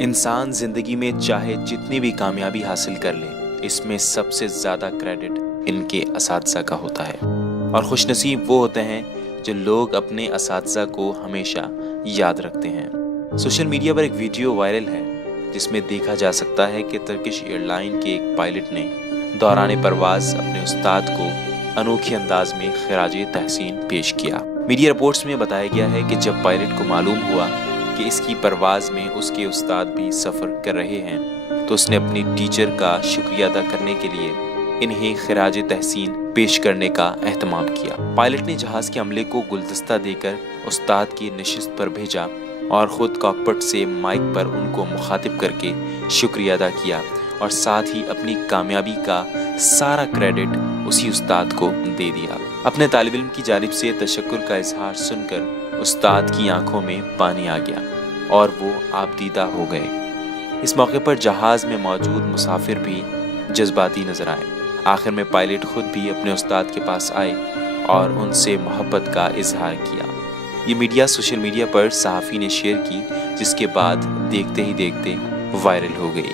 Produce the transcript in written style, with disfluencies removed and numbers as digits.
انسان زندگی میں چاہے جتنی بھی کامیابی حاصل کر لے، اس میں سب سے زیادہ کریڈٹ ان کے اساتذہ کا ہوتا ہے، اور خوش نصیب وہ ہوتے ہیں جو لوگ اپنے اساتذہ کو ہمیشہ یاد رکھتے ہیں۔ سوشل میڈیا پر ایک ویڈیو وائرل ہے جس میں دیکھا جا سکتا ہے کہ ترکش ایئر لائن کے ایک پائلٹ نے دوران پرواز اپنے استاد کو انوکھے انداز میں خراج تحسین پیش کیا۔ میڈیا رپورٹس میں بتایا گیا ہے کہ جب پائلٹ کو معلوم ہوا کہ اس کی پرواز میں اس کے استاد بھی سفر کر رہے ہیں تو اس نے اپنی ٹیچر کا شکریہ ادا کرنے کے لیے انہیں خراج تحسین پیش کرنے کا اہتمام کیا۔ پائلٹ نے جہاز کے عملے کو گلدستہ دے کر استاد کی نشست پر بھیجا اور خود کاکپٹ سے مائک پر ان کو مخاطب کر کے شکریہ ادا کیا، اور ساتھ ہی اپنی کامیابی کا سارا کریڈٹ اسی استاد کو دے دیا۔ اپنے طالب علم کی جانب سے تشکر کا اظہار سن کر استاد کی آنکھوں میں پانی آ گیا اور وہ آبدیدہ ہو گئے۔ اس موقع پر جہاز میں موجود مسافر بھی جذباتی نظر آئے۔ آخر میں پائلٹ خود بھی اپنے استاد کے پاس آئے اور ان سے محبت کا اظہار کیا۔ سوشل میڈیا پر صحافی نے شیئر کی، جس کے بعد دیکھتے ہی دیکھتے وائرل ہو گئی۔